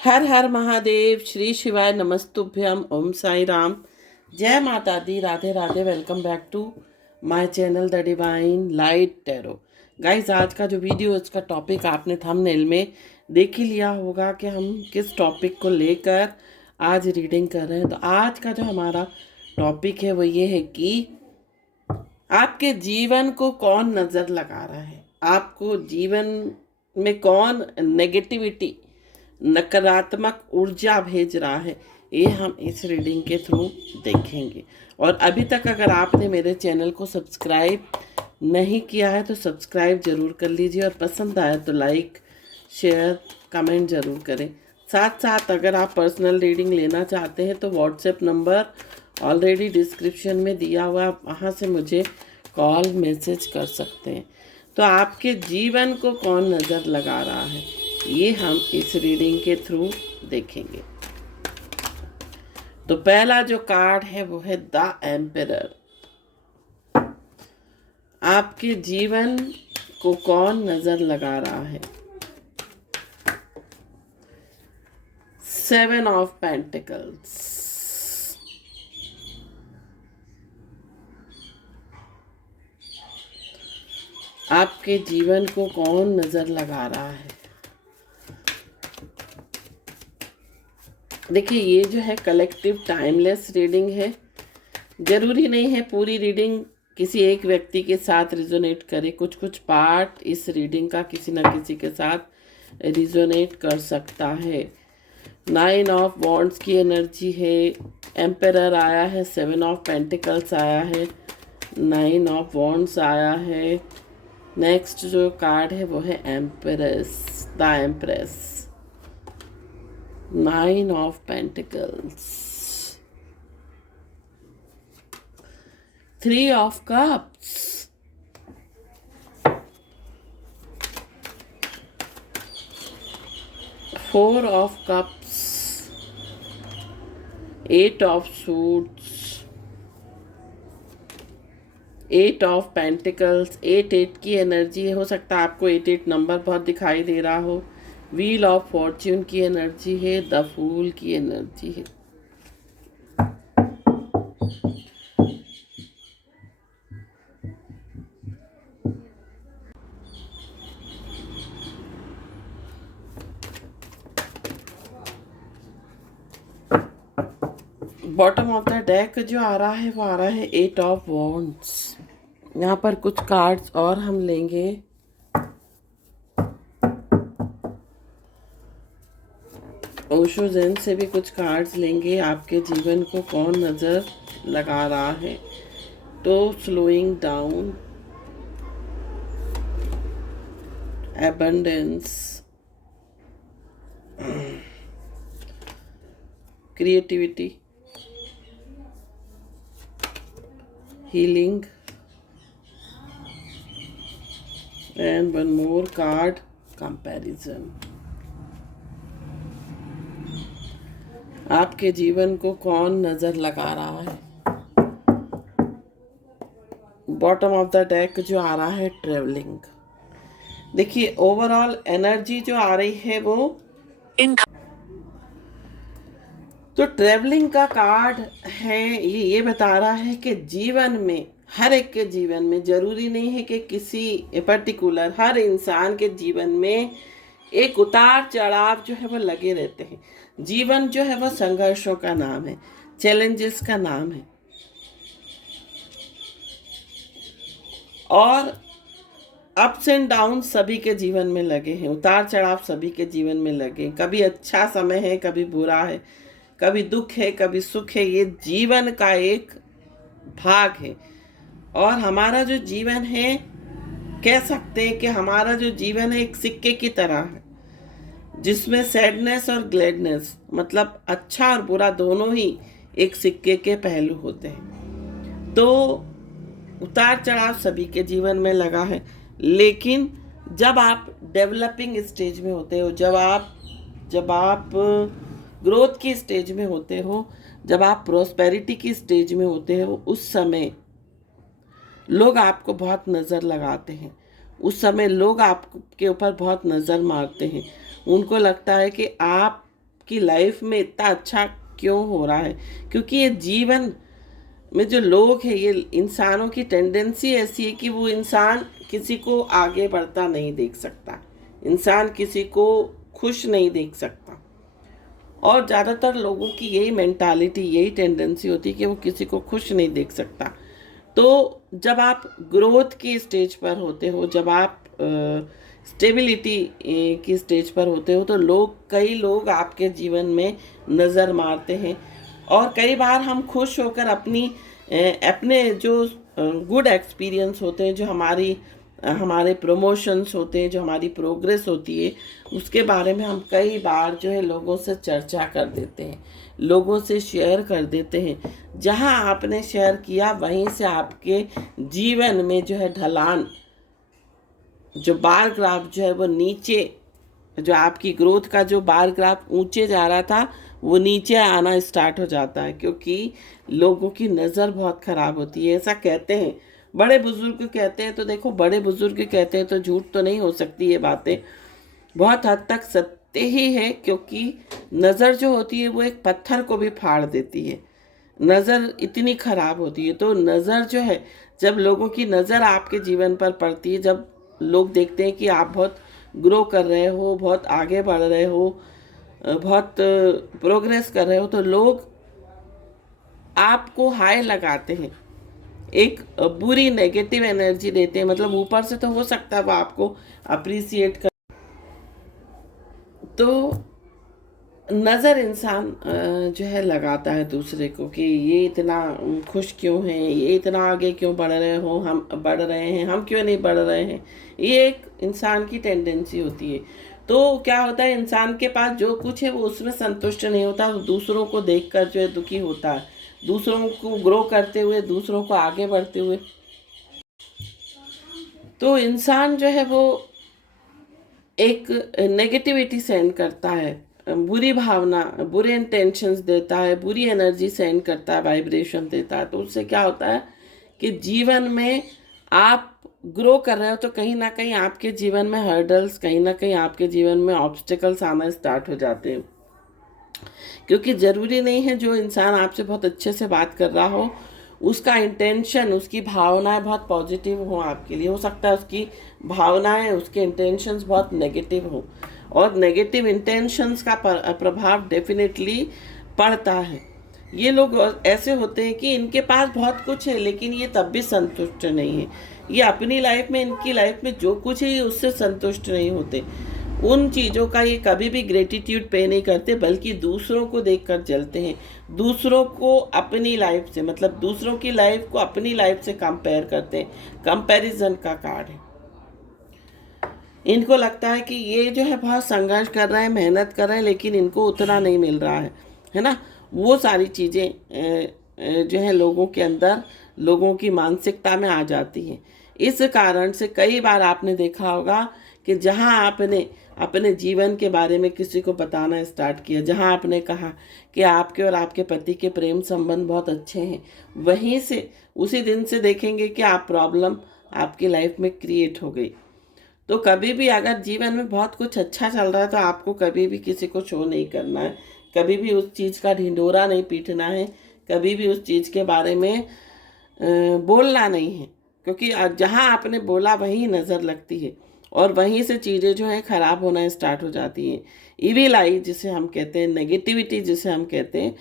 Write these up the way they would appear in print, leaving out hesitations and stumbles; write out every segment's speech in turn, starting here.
हर हर महादेव। श्री शिवाय नमस्तुभ्यम। ओम साई राम। जय माता दी। Radhe Radhe. Welcome back to my channel the divine light tarot. Guys, आज का जो वीडियो, इसका टॉपिक आपने थंबनेल में देख ही लिया होगा कि हम किस टॉपिक को लेकर आज रीडिंग कर रहे हैं। तो आज का जो हमारा टॉपिक है वो ये है कि आपके जीवन को कौन नज़र लगा रहा है, आपको जीवन में कौन नेगेटिविटी, नकारात्मक ऊर्जा भेज रहा है। ये हम इस रीडिंग के थ्रू देखेंगे। और अभी तक अगर आपने मेरे चैनल को सब्सक्राइब नहीं किया है तो सब्सक्राइब ज़रूर कर लीजिए, और पसंद आए तो लाइक शेयर कमेंट ज़रूर करें। साथ साथ अगर आप पर्सनल रीडिंग लेना चाहते हैं तो व्हाट्सएप नंबर ऑलरेडी डिस्क्रिप्शन में दिया हुआ, आप वहाँ से मुझे कॉल मैसेज कर सकते हैं। तो आपके जीवन को कौन नज़र लगा रहा है, ये हम इस रीडिंग के थ्रू देखेंगे। तो पहला जो कार्ड है वो है द एम्परर। आपके जीवन को कौन नज़र लगा रहा है। 7 ऑफ पेंटिकल्स। आपके जीवन को कौन नज़र लगा रहा है। देखिए, ये जो है कलेक्टिव टाइमलेस रीडिंग है। ज़रूरी नहीं है पूरी रीडिंग किसी एक व्यक्ति के साथ रिजोनेट करे। कुछ कुछ पार्ट इस रीडिंग का किसी न किसी के साथ रिजोनेट कर सकता है। 9 ऑफ वॉन्ड्स की एनर्जी है, एम्परर आया है, 7 ऑफ पेंटिकल्स आया है, 9 ऑफ वॉन्ड्स आया है। नेक्स्ट जो कार्ड है वो है empress, the empress, 9 of pentacles, 3 of cups, 4 of cups, 8 of suits, 8 of pentacles. 8 की एनर्जी हो सकता है आपको 8 नंबर बहुत दिखाई दे रहा हो। व्हील ऑफ फॉर्च्यून की एनर्जी है, द फूल की एनर्जी है। बॉटम ऑफ द डेक जो आ रहा है वो आ रहा है 8 ऑफ वॉन्ड्स। यहाँ पर कुछ कार्ड्स और हम लेंगे। ओशो ज़ेन से भी कुछ कार्ड्स लेंगे। आपके जीवन को कौन नज़र लगा रहा है। तो slowing down, abundance, creativity, healing, and one more card, comparison. आपके जीवन को कौन नज़र लगा रहा है। बॉटम ऑफ द डेक जो आ रहा है ट्रेवलिंग। देखिए, ओवरऑल एनर्जी जो आ रही है वो तो ट्रेवलिंग का कार्ड है। ये बता रहा है कि जीवन में, हर एक के जीवन में, ज़रूरी नहीं है कि किसी पर्टिकुलर, हर इंसान के जीवन में एक उतार चढ़ाव जो है वो लगे रहते हैं। जीवन जो है वो संघर्षों का नाम है, चैलेंजेस का नाम है, और अप्स एंड डाउन सभी के जीवन में लगे हैं। उतार चढ़ाव सभी के जीवन में लगे हैं। कभी अच्छा समय है, कभी बुरा है, कभी दुख है, कभी सुख है। ये जीवन का एक भाग है। और हमारा जो जीवन है, कह सकते हैं कि हमारा जो जीवन है एक सिक्के की तरह है, जिसमें सैडनेस और ग्लैडनेस, मतलब अच्छा और बुरा दोनों ही एक सिक्के के पहलू होते हैं। तो उतार चढ़ाव सभी के जीवन में लगा है। लेकिन जब आप डेवलपिंग स्टेज में होते हो, जब आप ग्रोथ की स्टेज में होते हो, जब आप प्रोस्पेरिटी की स्टेज में होते हो, उस समय लोग आपको बहुत नज़र लगाते हैं। उस समय लोग आपके ऊपर बहुत नज़र मारते हैं। उनको लगता है कि आप आपकी लाइफ में इतना अच्छा क्यों हो रहा है? क्योंकि ये जीवन में जो लोग हैं, ये इंसानों की टेंडेंसी ऐसी है कि वो इंसान किसी को आगे बढ़ता नहीं देख सकता, इंसान किसी को खुश नहीं देख सकता। और ज़्यादातर लोगों की यही मेंटालिटी, यही टेंडेंसी होती है कि वो किसी को खुश नहीं देख सकता। तो जब आप ग्रोथ की स्टेज पर होते हो, जब आप स्टेबिलिटी की स्टेज पर होते हो, तो कई लोग आपके जीवन में नज़र मारते हैं। और कई बार हम खुश होकर अपने जो गुड एक्सपीरियंस होते हैं, जो हमारे प्रमोशंस होते हैं, जो हमारी प्रोग्रेस होती है, उसके बारे में हम कई बार जो है लोगों से चर्चा कर देते हैं, लोगों से शेयर कर देते हैं। जहां आपने शेयर किया वहीं से आपके जीवन में जो है ढलान, जो बार ग्राफ जो है वो नीचे, जो आपकी ग्रोथ का जो बार ग्राफ ऊंचे जा रहा था वो नीचे आना स्टार्ट हो जाता है, क्योंकि लोगों की नज़र बहुत ख़राब होती है। ऐसा कहते हैं, बड़े बुजुर्ग कहते हैं। तो देखो, बड़े बुजुर्ग कहते हैं तो झूठ तो नहीं हो सकती, ये बातें बहुत हद तक सत्य ही है। क्योंकि नज़र जो होती है वो एक पत्थर को भी फाड़ देती है, नज़र इतनी ख़राब होती है। तो नज़र जो है, जब लोगों की नज़र आपके जीवन पर पड़ती है, जब लोग देखते हैं कि आप बहुत ग्रो कर रहे हो, बहुत आगे बढ़ रहे हो, बहुत प्रोग्रेस कर रहे हो, तो लोग आपको हाई लगाते हैं, एक बुरी नेगेटिव एनर्जी देते हैं। मतलब ऊपर से तो हो सकता है वो आपको अप्रिसिएट कर। तो नज़र इंसान जो है लगाता है दूसरे को कि ये इतना खुश क्यों हैं, ये इतना आगे क्यों बढ़ रहे हो, हम बढ़ रहे हैं, हम क्यों नहीं बढ़ रहे हैं। ये एक इंसान की टेंडेंसी होती है। तो क्या होता है, इंसान के पास जो कुछ है वो उसमें संतुष्ट नहीं होता, वो दूसरों को देखकर जो है दुखी होता है, दूसरों को ग्रो करते हुए, दूसरों को आगे बढ़ते हुए। तो इंसान जो है वो एक नेगेटिविटी सेंड करता है, बुरी भावना, बुरे इंटेंशंस देता है, बुरी एनर्जी सेंड करता है, वाइब्रेशन देता है। तो उससे क्या होता है कि जीवन में आप ग्रो कर रहे हो तो कहीं ना कहीं आपके जीवन में हर्डल्स, कहीं ना कहीं आपके जीवन में ऑब्स्टिकल्स आना स्टार्ट हो जाते हैं। क्योंकि ज़रूरी नहीं है जो इंसान आपसे बहुत अच्छे से बात कर रहा हो, उसका इंटेंशन, उसकी भावनाएं बहुत पॉजिटिव हो आपके लिए। हो सकता है उसकी भावनाएं, उसके इंटेंशंस बहुत नेगेटिव हो, और नेगेटिव इंटेंशंस का प्रभाव डेफिनेटली पड़ता है। ये लोग ऐसे होते हैं कि इनके पास बहुत कुछ है लेकिन ये तब भी संतुष्ट नहीं है। ये अपनी लाइफ में, इनकी लाइफ में जो कुछ है ये उससे संतुष्ट नहीं होते। उन चीज़ों का ये कभी भी ग्रेटिट्यूड पे नहीं करते, बल्कि दूसरों को देखकर जलते हैं, दूसरों को अपनी लाइफ से, मतलब दूसरों की लाइफ को अपनी लाइफ से कंपेयर करते हैं। कंपैरिजन का कार्ड है। इनको लगता है कि ये जो है बहुत संघर्ष कर रहा है, मेहनत कर रहा है, लेकिन इनको उतना नहीं मिल रहा है ना। वो सारी चीज़ें जो है लोगों के अंदर, लोगों की मानसिकता में आ जाती हैं। इस कारण से कई बार आपने देखा होगा कि जहां आपने अपने जीवन के बारे में किसी को बताना स्टार्ट किया, जहां आपने कहा कि आपके और आपके पति के प्रेम संबंध बहुत अच्छे हैं, वहीं से उसी दिन से देखेंगे कि आप प्रॉब्लम आपकी लाइफ में क्रिएट हो गई। तो कभी भी अगर जीवन में बहुत कुछ अच्छा चल रहा है तो आपको कभी भी किसी को शो नहीं करना है, कभी भी उस चीज़ का ढिंढोरा नहीं पीटना है, कभी भी उस चीज़ के बारे में बोलना नहीं है। क्योंकि जहाँ आपने बोला वहीं नज़र लगती है, और वहीं से चीज़ें जो हैं ख़राब होना स्टार्ट हो जाती हैं। इविल आई जिसे हम कहते हैं, नेगेटिविटी जिसे हम कहते हैं,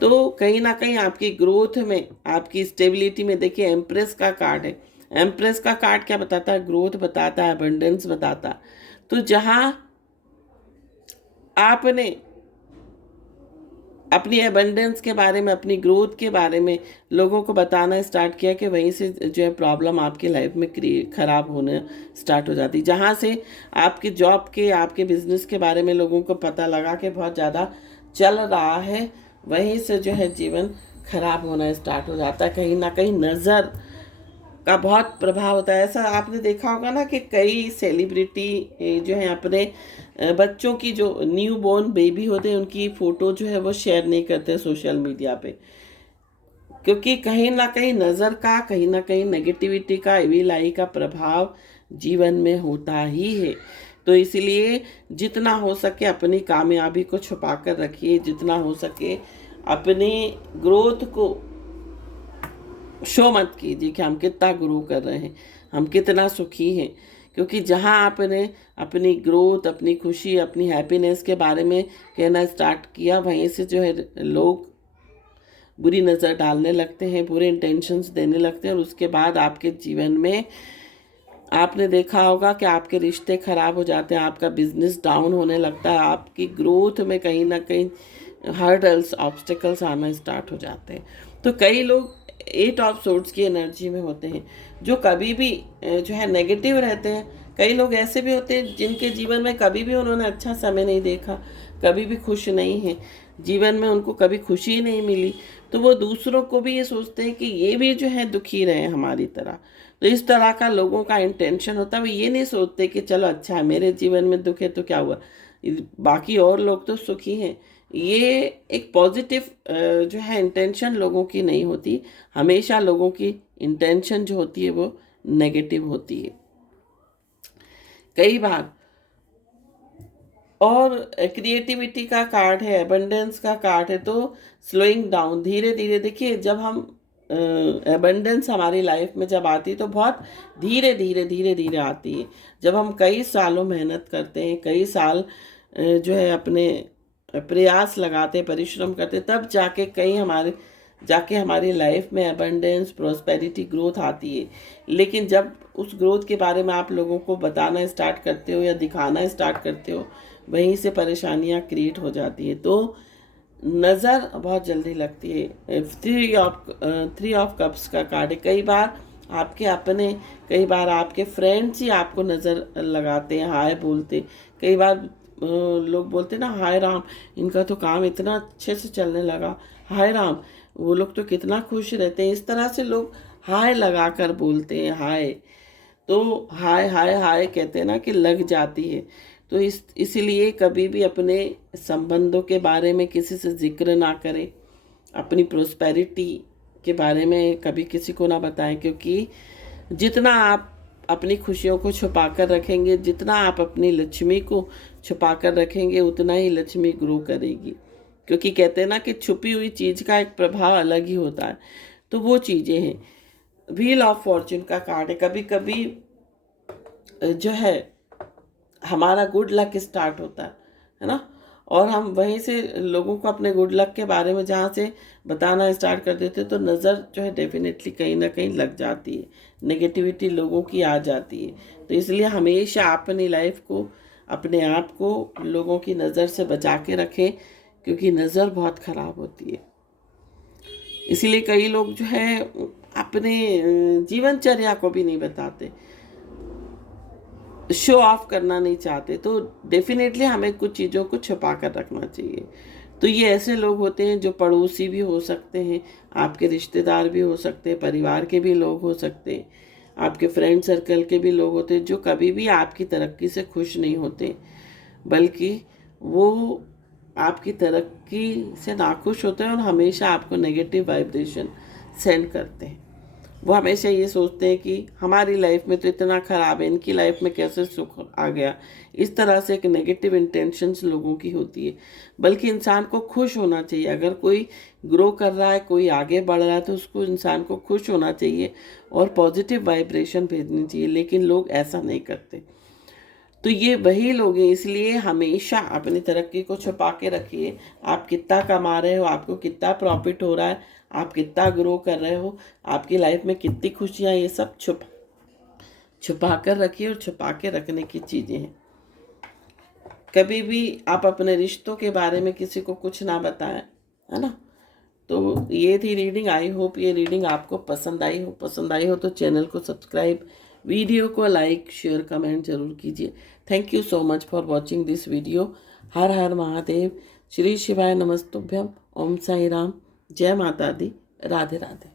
तो कहीं ना कहीं आपकी ग्रोथ में, आपकी स्टेबिलिटी में, देखिए एम्प्रेस का कार्ड है। एम्प्रेस का कार्ड क्या बताता है? ग्रोथ बताता है, अबंडेंस बताता है। तो जहाँ आपने अपनी एबंडेंस के बारे में, अपनी ग्रोथ के बारे में लोगों को बताना स्टार्ट किया, कि वहीं से जो है प्रॉब्लम आपकी लाइफ में ख़राब होने स्टार्ट हो जाती। जहाँ से आपकी जॉब के, आपके बिजनेस के बारे में लोगों को पता लगा कि बहुत ज़्यादा चल रहा है, वहीं से जो है जीवन खराब होना स्टार्ट हो जाता है। कहीं ना कहीं नज़र का बहुत प्रभाव होता है। ऐसा आपने देखा होगा ना कि कई सेलिब्रिटी जो है अपने बच्चों की, जो न्यू बॉर्न बेबी होते हैं, उनकी फ़ोटो जो है वो शेयर नहीं करते सोशल मीडिया पे, क्योंकि कहीं ना कहीं नज़र का, कहीं ना कहीं नेगेटिविटी का, इविल आई का प्रभाव जीवन में होता ही है। तो इसलिए जितना हो सके अपनी कामयाबी को छुपा कर रखिए, जितना हो सके अपनी ग्रोथ को शो मत कीजिए कि हम कितना ग्रो कर रहे हैं, हम कितना सुखी हैं। क्योंकि जहाँ आपने अपनी ग्रोथ, अपनी खुशी, अपनी हैप्पीनेस के बारे में कहना स्टार्ट किया, वहीं से जो है लोग बुरी नज़र डालने लगते हैं, बुरे इंटेंशंस देने लगते हैं, और उसके बाद आपके जीवन में आपने देखा होगा कि आपके रिश्ते खराब हो जाते हैं, आपका बिजनेस डाउन होने लगता है, आपकी ग्रोथ में कहीं ना कहीं हर्डल्स, ऑब्स्टिकल्स आना स्टार्ट हो जाते हैं। तो कई लोग 8 ऑफ सोर्ड्स की एनर्जी में होते हैं, जो कभी भी जो है नेगेटिव रहते हैं। कई लोग ऐसे भी होते हैं जिनके जीवन में कभी भी उन्होंने अच्छा समय नहीं देखा, कभी भी खुश नहीं है, जीवन में उनको कभी खुशी नहीं मिली, तो वो दूसरों को भी ये सोचते हैं कि ये भी जो है दुखी रहे हमारी तरह। तो इस तरह का लोगों का इंटेंशन होता है। वो ये नहीं सोचते कि चलो अच्छा है, मेरे जीवन में दुख है तो क्या हुआ, बाकी और लोग तो सुखी हैं। ये एक पॉजिटिव जो है इंटेंशन लोगों की नहीं होती। हमेशा लोगों की इंटेंशन जो होती है वो नेगेटिव होती है कई बार। और क्रिएटिविटी का कार्ड है, एबंडेंस का कार्ड है, तो स्लोइंग डाउन, धीरे धीरे। देखिए जब हम एबंडेंस हमारी लाइफ में जब आती है तो बहुत धीरे धीरे धीरे धीरे आती है। जब हम कई सालों मेहनत करते हैं, कई साल जो है अपने प्रयास लगाते, परिश्रम करते, तब जाके हमारी लाइफ में एबंडेंस, प्रोस्पेरिटी, ग्रोथ आती है। लेकिन जब उस ग्रोथ के बारे में आप लोगों को बताना स्टार्ट करते हो या दिखाना स्टार्ट करते हो, वहीं से परेशानियां क्रिएट हो जाती है। तो नज़र बहुत जल्दी लगती है। थ्री ऑफ कप्स का कार्ड है। कई बार आपके अपने, कई बार आपके फ्रेंड्स ही आपको नज़र लगाते हैं, हाय बोलते। कई बार लोग बोलते हैं ना, हाय राम, इनका तो काम इतना अच्छे से चलने लगा, हाय राम, वो लोग तो कितना खुश रहते हैं। इस तरह से लोग हाय लगा कर बोलते हैं, हाय। तो हाय हाय हाय कहते हैं ना कि लग जाती है। तो इसीलिए कभी भी अपने संबंधों के बारे में किसी से जिक्र ना करें, अपनी प्रोस्पेरिटी के बारे में कभी किसी को ना बताएं। क्योंकि जितना आप अपनी खुशियों को छुपा कर रखेंगे, जितना आप अपनी लक्ष्मी को छुपा कर रखेंगे, उतना ही लक्ष्मी ग्रो करेगी। क्योंकि कहते हैं ना कि छुपी हुई चीज़ का एक प्रभाव अलग ही होता है। तो वो चीज़ें हैं। व्हील ऑफ फॉर्च्यून का कार्ड है। कभी कभी जो है हमारा गुड लक स्टार्ट होता है ना, और हम वहीं से लोगों को अपने गुड लक के बारे में जहाँ से बताना स्टार्ट कर देते, तो नज़र जो है डेफिनेटली कहीं ना कहीं लग जाती है, नेगेटिविटी लोगों की आ जाती है। तो इसलिए हमेशा अपनी लाइफ को, अपने आप को लोगों की नज़र से बचा के रखें, क्योंकि नज़र बहुत ख़राब होती है। इसीलिए कई लोग जो है अपने जीवनचर्या को भी नहीं बताते, शो ऑफ करना नहीं चाहते। तो डेफिनेटली हमें कुछ चीज़ों को छुपा कर रखना चाहिए। तो ये ऐसे लोग होते हैं जो पड़ोसी भी हो सकते हैं, आपके रिश्तेदार भी हो सकते हैं, परिवार के भी लोग हो सकते हैं, आपके फ्रेंड सर्कल के भी लोग होते हैं, जो कभी भी आपकी तरक्की से खुश नहीं होते, बल्कि वो आपकी तरक्की से नाखुश होते हैं और हमेशा आपको नेगेटिव वाइब्रेशन सेंड करते हैं। वो हमेशा ये सोचते हैं कि हमारी लाइफ में तो इतना ख़राब है, इनकी लाइफ में कैसे सुख आ गया। इस तरह से एक नेगेटिव इंटेंशंस लोगों की होती है। बल्कि इंसान को खुश होना चाहिए। अगर कोई ग्रो कर रहा है, कोई आगे बढ़ रहा है, तो उसको, इंसान को खुश होना चाहिए और पॉजिटिव वाइब्रेशन भेजनी चाहिए। लेकिन लोग ऐसा नहीं करते। तो ये वही लोग हैं। इसलिए हमेशा अपनी तरक्की को छुपा के रखिए। आप कितना कमा रहे हो, आपको कितना प्रॉफिट हो रहा है, आप कितना ग्रो कर रहे हो, आपकी लाइफ में कितनी खुशियाँ, ये सब छुपा कर रखिए। और छुपा के रखने की चीज़ें हैं। कभी भी आप अपने रिश्तों के बारे में किसी को कुछ ना बताएं, है ना। तो ये थी रीडिंग। आई होप ये रीडिंग आपको पसंद आई हो तो चैनल को सब्सक्राइब, वीडियो को लाइक, शेयर, कमेंट जरूर कीजिए। Thank you so much for watching this video. हर हर महादेव। श्री शिवाय नमस्तुभ्यम। ओम साई राम। जय माता दी। राधे राधे।